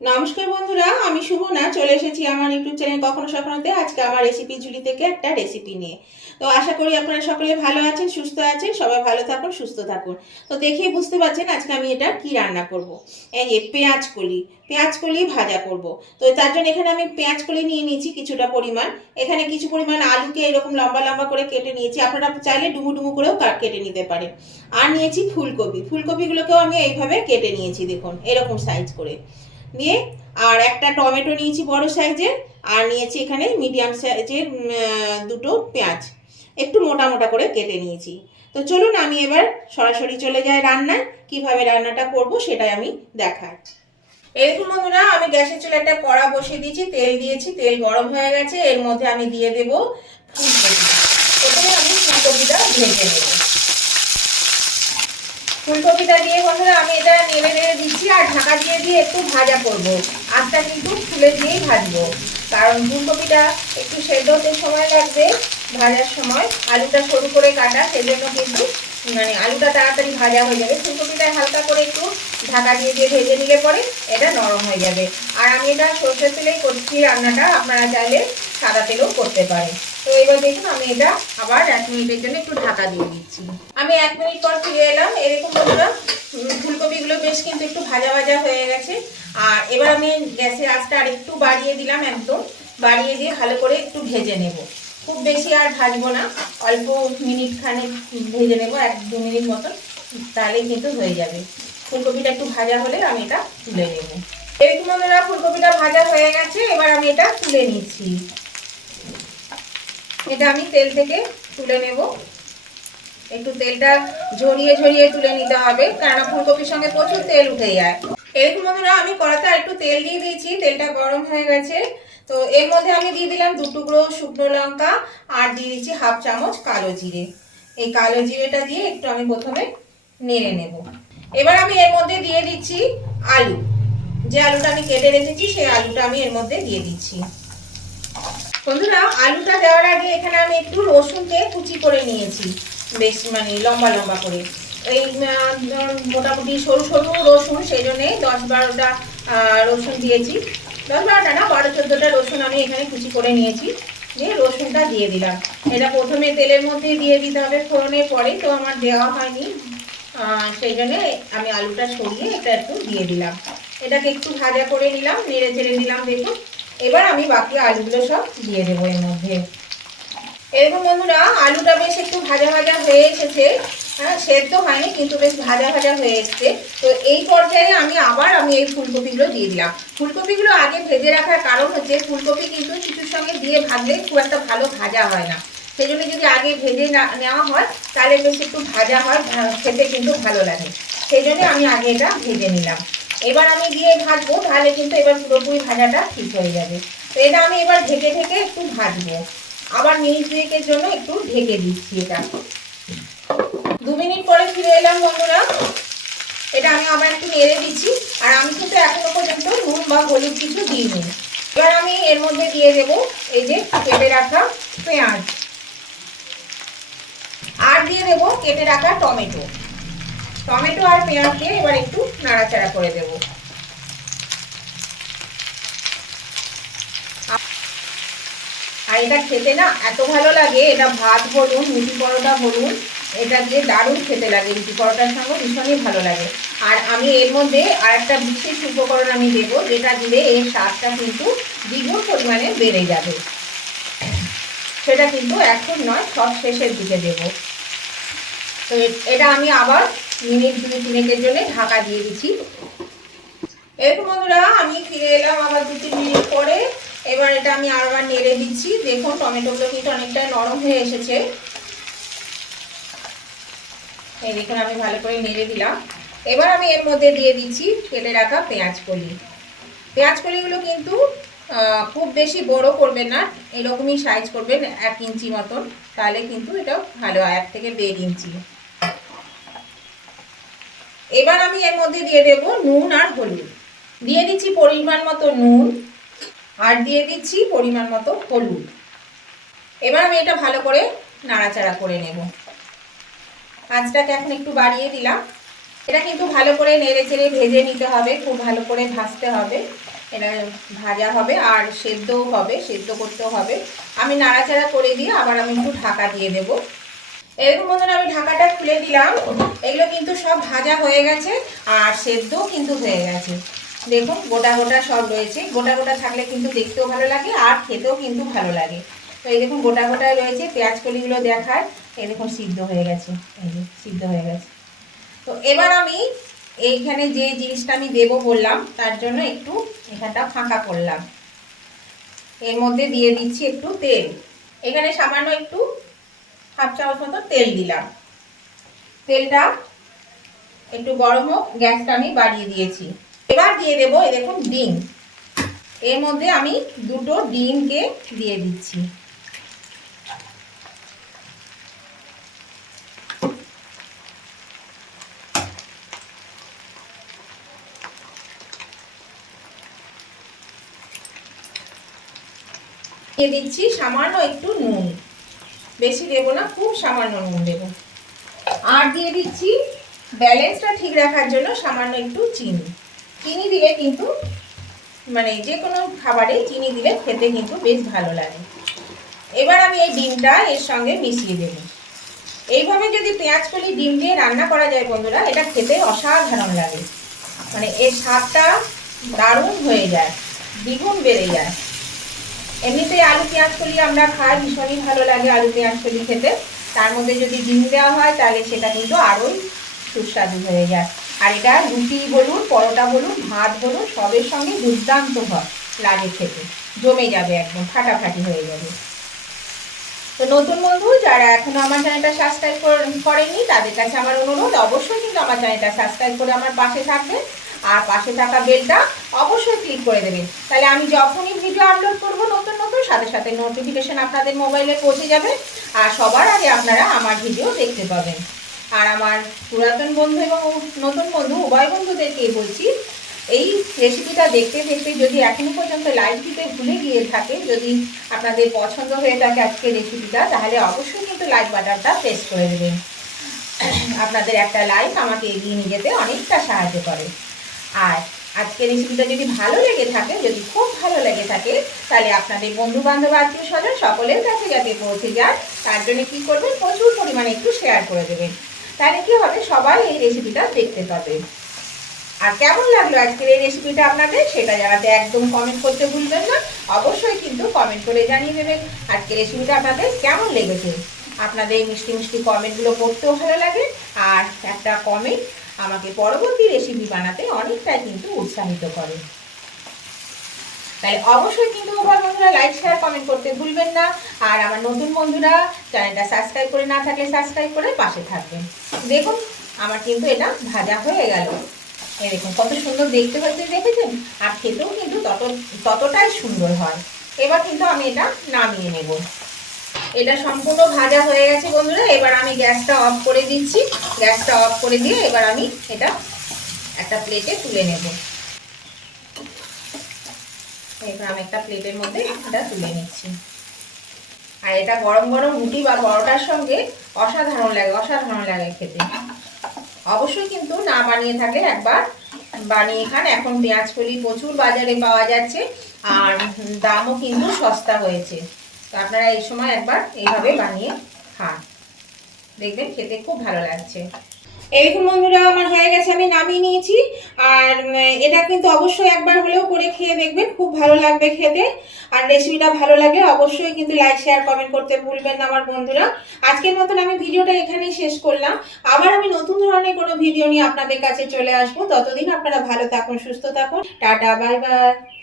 নমস্কার বন্ধুরা, আমি সুমনা চলে এসেছি আমার ইউটিউব চ্যানেল কখনো সখনোতে। আজকে আমার রেসিপি ঝুলি থেকে একটা রেসিপি নিয়ে। তো আশা করি আপনারা সকলে ভালো আছেন, সুস্থ আছেন, সবাই ভালো থাকুন, সুস্থ থাকুন। তো দেখেই বুঝতে পারছেন আজকে আমি এটা কি রান্না করব। এই যে পেঁয়াজ কলি ভাজা করব। তো তার জন্য এখানে আমি পেঁয়াজ কলি নিয়ে নিয়েছি কিছুটা পরিমাণ। এখানে কিছু পরিমাণ আলুকে এরকম লম্বা লম্বা করে কেটে নিয়েছি, আপনারা চাইলে ডুমু ডুমু করেও কেটে নিতে পারেন। আর নিয়েছি ফুলকপিগুলোকেও আমি এইভাবে কেটে নিয়েছি, দেখুন এরকম সাইজ করে নিয়ে। আর একটা টমেটো নিয়েছি বড় সাইজের। আর নিয়েছি এখানে মিডিয়াম সাইজের দুটো পেঁয়াজ একটু মোটা মোটা করে কেটে নিয়েছি। তো চলুন আমি এবার সরাসরি চলে যাই রান্নায়। কিভাবে রান্নাটা করব সেটাই আমি দেখাই। এরকম বন্ধুরা, আমি গ্যাসের চুলায় একটা কড়া বসিয়ে দিয়েছি, তেল দিয়েছি, তেল গরম হয়ে গেছে। এর মধ্যে আমি দিয়ে দেব ফুলকপি। প্রথমে আমি ফুলকপিটা ভেজে নেব। ফুলকপিটা দিয়ে বন্ধুরা আমি এটা নেড়ে নেড়ে দিচ্ছি আর ঢাকা দিয়ে একটু ভাজা করব। আঁচটা কিন্তু তুলে দিয়েই ভাজবো, কারণ ফুলকপিটা একটু সেদ্ধ হতে সময় লাগবে। ভাজার সময় আলুটা সরু করে কাটা, সেজন্য কিন্তু আলুটা তাড়াতাড়ি ভাজা হয়ে যাবে। ফুলকপিটা হালকা করে একটু ঢাকা দিয়ে ভেজে নিলে পরে এটা নরম হয়ে যাবে। আর আমি এটা সর্ষের তেলেই করছি রান্নাটা, আপনারা চাইলে সাদা তেলেও করতে পারেন। তো এবার দেখুন আমি এটা আবার 1 মিনিটের জন্য একটু ঢাকা দিয়ে দিচ্ছি। আমি 1 মিনিট পর ফিরে এলাম। এরকম বন্ধুরা ফুলকপিগুলো বেশ কিন্তু একটু ভাজা ভাজা হয়ে গেছে। আর এবার আমি গ্যাসের আঁচটা আর একটু বাড়িয়ে দিলাম, একদম বাড়িয়ে দিয়ে ভালো করে একটু ভেজে নেব। খুব বেশি আর ভাজবো না, অল্প মিনিট খানেক ভেজে নেব, 1-2 মিনিট মতন, তাহলেই কিন্তু হয়ে যাবে। ফুলকপিটা একটু ভাজা হলে আমি এটা তুলে নেব। এরকম বন্ধুরা ফুলকপিটা ভাজা হয়ে গেছে, এবার আমি এটা তুলে নিচ্ছি। এটা আমি তেল থেকে তুলে নেব। একটু তেলটা ঝরিয়ে ঝরিয়ে তুলে নিতে হবে, কারণ ফুলকপির সঙ্গে প্রচুর তেল উঠে যায়। এরকম বন্ধুরা আমি কড়াতে একটু তেল দিয়ে দিয়েছি, তেলটা গরম হয়ে গেছে। তো এর মধ্যে আমি দিয়ে দিলাম 2 টুকরো শুকনো লঙ্কা আর দিয়ে দিচ্ছি 1/2 চামচ কালো জিরে। এই কালো জিরেটা দিয়ে একটু আমি প্রথমে নেড়ে নেব। এবার আমি এর মধ্যে দিয়ে দিচ্ছি আলু। যে আলুটা আমি কেটে রেখেছি সেই আলুটা আমি এর মধ্যে দিয়ে দিচ্ছি। বন্ধুরা আলুটা দেওয়ার আগে এখানে আমি একটু রসুনকে কুচি করে নিয়েছি, বেশ লম্বা লম্বা করে। এই মোটামুটি সরু সরু রসুন, সেই জন্যে 10-12টা রসুন দিয়েছি। 10-12টা না, 12-14টা রসুন আমি এখানে কুচি করে নিয়েছি। দিয়ে রসুনটা দিয়ে দিলাম। এটা প্রথমে তেলের মধ্যে দিয়ে দিতে হবে ফোড়নের পরে, তো আমার দেওয়া হয়নি, সেই জন্যে আমি আলুটা সরিয়ে এটা একটু দিয়ে দিলাম। এটাকে একটু ভাজা করে নিলাম, নেড়ে চেড়ে দিলাম। দেখুন এবার আমি বাকি আলুগুলো সব দিয়ে দেবো এর মধ্যে। এরকম বন্ধুরা আলুটা বেশ একটু ভাজা ভাজা হয়ে এসেছে, হ্যাঁ সেদ্ধ হয়নি কিন্তু বেশ ভাজা ভাজা হয়ে এসছে। তো এই পর্যায়ে আমি এই ফুলকপিগুলো দিয়ে দিলাম। ফুলকপিগুলো আগে ভেজে রাখার কারণ হচ্ছে ফুলকপি কিন্তু কিছুর সঙ্গে দিয়ে ভাজলে খুব একটা ভালো ভাজা হয় না। সেই জন্য যদি আগে ভেজে নেওয়া হয় তাহলে বেশ একটু ভাজা হয়, খেতে কিন্তু ভালো লাগে। সেই জন্য আমি আগে এটা ভেজে নিলাম। এবার আমি দিয়ে ভাজবো, তাহলে কিন্তু এবার পুরোপুরি ভাজাটা ঠিক হয়ে যাবে। তো এটা আমি এবার ঢেকে ঢেকে একটু ভাজবো। আবার মিনিট 2-এর জন্য একটু ঢেকে দিচ্ছি। এটা 2 মিনিট পরে ফিরে এলাম বন্ধুরা। এটা আমি আবার একটু নেড়ে দিচ্ছি। আর আমি কিন্তু এখনো পর্যন্ত নুন বা হলুদ কিছু দিইনি। এবার আমি এর মধ্যে দিয়ে দেব এই যে কেটে রাখা পেঁয়াজ, আর দিয়ে দেব কেটে রাখা টমেটো। টমেটো আর পেঁয়াজ দিয়ে এবার একটু নাড়াচাড়া করে দেব। আর এটা খেতে না এত ভালো লাগে, এটা ভাত বলুন, রুটি পরোটা বলুন, এটা দিয়ে দারুণ খেতে লাগে। রুটি পরোটার সঙ্গে ভীষণই ভালো লাগে। আর আমি এর মধ্যে আর একটা বিশেষ উপকরণ আমি দেবো, যেটা দিলে এর স্বাদটা কিন্তু দ্বিগুণ পরিমাণে বেড়ে যাবে। সেটা কিন্তু এখন নয়, সব শেষের দিকে দেবো। তো এটা আমি আবার মিনিট 2-3-এর জন্য ঢাকা দিয়ে দিচ্ছি। এরকম বন্ধুরা আমি ফিরে এলাম আবার 2-3 মিনিট পরে। এবার এটা আমি আবার নেড়ে দিচ্ছি। দেখুন টমেটোগুলো কিন্তু অনেকটা নরম হয়ে এসেছে। এই দেখুন আমি ভালো করে নেড়ে দিলাম। এবার আমি এর মধ্যে দিয়ে দিচ্ছি কেটে রাখা পেঁয়াজ কলি। পেঁয়াজ কলিগুলো কিন্তু খুব বেশি বড় করবেন না, এরকমই সাইজ করবেন 1 ইঞ্চি মতন, তাহলে কিন্তু এটা ভালো হয়, 1 থেকে 1.5 ইঞ্চি। এবার আমি এর মধ্যে দিয়ে দেব নুন আর হলুদ। দিয়ে দিচ্ছি পরিমাণ মতো নুন আর দিয়ে দিচ্ছি পরিমাণ মতো হলুদ। এবার আমি এটা ভালো করে নাড়াচাড়া করে নেব। আঁচটাকে এখন একটু বাড়িয়ে দিলাম। এটা কিন্তু ভালো করে নেড়ে চেড়ে ভেজে নিতে হবে, খুব ভালো করে ভাজতে হবে। এটা ভাজা হবে আর সেদ্ধও হবে, সেদ্ধ করতেও হবে। আমি নাড়াচাড়া করে দিয়ে আবার আমি একটু ঢাকা দিয়ে দেবো। এরকম মতন আমি ঢাকাটা খুলে দিলাম। এগুলো কিন্তু সব ভাজা হয়ে গেছে আর সেদ্ধও কিন্তু হয়ে গেছে। দেখুন গোটা গোটা সব রয়েছে, গোটা গোটা থাকলে কিন্তু দেখতেও ভালো লাগে আর খেতেও কিন্তু ভালো লাগে। তো এই দেখুন গোটা গোটা রয়েছে, পেঁয়াজ কলিগুলো দেখায়। এই দেখুন সিদ্ধ হয়ে গেছে, এই যে সিদ্ধ হয়ে গেছে। তো এবার আমি এইখানে যে জিনিসটা আমি দেবো বললাম তার জন্য একটু এখানটা ফাঁকা করলাম। এর মধ্যে দিয়ে দিচ্ছি একটু তেল। এখানে সামান্য একটু হাফ চামচ মতো তেল দিলাম। তেলটা একটু গরম হোক, গ্যাসটা আমি বাড়িয়ে দিয়েছি। এবার দিয়ে দেবো এই দেখুন ডিম। এর মধ্যে আমি দুটো ডিমকে দিয়ে দিচ্ছি। দিয়ে দিচ্ছি সামান্য একটু নুন, বেশি দেবো না, খুব সামান্য নুন দেবো। আর দিয়ে দিচ্ছি ব্যালেন্সটা ঠিক রাখার জন্য সামান্য একটু চিনি। চিনি দিলে কিন্তু মানে যে কোনো খাবারে চিনি দিলে খেতে কিন্তু বেশ ভালো লাগে। এবার আমি এই ডিমটা এর সঙ্গে মিশিয়ে দেব। এইভাবে যদি পেঁয়াজ কলি ডিম দিয়ে রান্না করা যায় বন্ধুরা, এটা খেতে অসাধারণ লাগে। মানে এর স্বাদটা দারুণ হয়ে যায়, দ্বিগুণ বেড়ে যায়। এমনিতেই আলু পেঁয়াজ কলি আমরা খাই, ভীষণই ভালো লাগে আলু পেঁয়াজ কলি খেতে। তার মধ্যে যদি ডিম দেওয়া হয় তাহলে সেটা কিন্তু আরোই সুস্বাদু হয়ে যায়। আর এটা রুটি বলুন, পরোটা বলুন, ভাত বলুন, সবের সঙ্গে দুর্দান্ত লাগে খেতে, জমে যাবে, একদম ফাটাফাটি হয়ে যাবে। তো নতুন বন্ধু যারা এখনো আমার চ্যানেলটা সাবস্ক্রাইব করেনি তাদের কাছে আমার অনুরোধ, অবশ্যই কিন্তু আমার চ্যানেলটা সাবস্ক্রাইব করে আমার পাশে থাকবেন আর পাশে থাকা বেলটা অবশ্যই ক্লিক করে দেবেন। তাহলে আমি যখনই ভিডিও আপলোড করব নতুন নতুন, সাথে সাথে নোটিফিকেশন আপনাদের মোবাইলে পৌঁছে যাবে আর সবার আগে আপনারা আমার ভিডিও দেখতে পাবেন। আর আমার পুরাতন বন্ধু এবং নতুন বন্ধু উভয় বন্ধুদেরকেই বলছি, এই রেসিপিটা দেখতে দেখতে যদি এখনো পর্যন্ত লাইক দিতে ভুলে গিয়ে থাকে, যদি আপনাদের পছন্দ হয়ে থাকে আজকের রেসিপিটা, তাহলে অবশ্যই কিন্তু লাইক বাটনটা প্রেস করে দেবেন। আপনাদের একটা লাইক আমাকে এগিয়ে নিয়ে যেতে অনেকটা সাহায্য করে। আর আজকের রেসিপিটা যদি ভালো লেগে থাকে, যদি খুব ভালো লেগে থাকে, তাহলে আপনাদের বন্ধু বান্ধব আত্মীয় স্বজন সকলের কাছে যাতে পৌঁছে যায় তার জন্য কী করবেন, প্রচুর পরিমাণে একটু শেয়ার করে দেবেন। তাহলে কী হবে, সবাই এই রেসিপিটা দেখতে পাবে। আর কেমন লাগলো আজকের এই রেসিপিটা আপনাদের, সেটা জানাতে একদম কমেন্ট করতে ভুলবেন না। অবশ্যই কিন্তু কমেন্ট করে জানিয়ে দেবেন আজকের রেসিপিটা আপনাদের কেমন লেগেছে। আপনাদের এই মিষ্টি মিষ্টি কমেন্টগুলো পড়তেও ভালো লাগে আর একটা কমেন্ট আমাকে পরবর্তী রেসিপি বানাতে অনেকটাই কিন্তু উৎসাহিত করে। তাই অবশ্যই কিন্তু উভয় বন্ধুরা লাইক শেয়ার কমেন্ট করতে ভুলবেন না। আর আমার নতুন বন্ধুরা চ্যানেলটা সাবস্ক্রাইব করে না থাকলে সাবস্ক্রাইব করে পাশে থাকবেন। দেখুন আমার কিন্তু এটা ভাজা হয়ে গেল, এই দেখুন কত সুন্দর দেখতে হয়েছে, দেখেছেন? আর খেতেও কিন্তু ততটাই সুন্দর হয়। এবার কিন্তু আমি এটা নামিয়ে নেব। এটা সম্পূর্ণ ভাজা হয়ে গেছে বন্ধুরা। এবার আমি গ্যাসটা অফ করে দিচ্ছি। গ্যাসটা অফ করে দিয়ে এবার আমি এটা একটা প্লেটে তুলে নেব। এবার আমি একটা প্লেটের মধ্যে এটা তুলে নিচ্ছি। আর এটা গরম গরম রুটি বা পরোটার সঙ্গে অসাধারণ লাগে, অসাধারণ লাগে খেতে। অবশ্যই কিন্তু না বানিয়ে থাকলে একবার বানিয়ে খান। এখন পেঁয়াজ কলি প্রচুর বাজারে পাওয়া যাচ্ছে আর দামও কিন্তু সস্তা হয়েছে। তো আপনারা এই সময় একবার এইভাবে বানিয়ে খান, দেখবেন খেতে খুব ভালো লাগছে। এইরকম বন্ধুরা আমার হয়ে গেছে, আমি নামিয়ে নিয়েছি। আর এটা কিন্তু অবশ্যই একবার হলেও করে খেয়ে দেখবেন, খুব ভালো লাগবে খেতে। আর রেসিপিটা ভালো লাগে অবশ্যই কিন্তু লাইক শেয়ার কমেন্ট করতে ভুলবেন না আমার বন্ধুরা। আজকের মতন আমি ভিডিওটা এখানেই শেষ করলাম। আবার আমি নতুন ধরনের কোনো ভিডিও নিয়ে আপনাদের কাছে চলে আসবো। ততদিন আপনারা ভালো থাকুন, সুস্থ থাকুন। Tata, bye bye.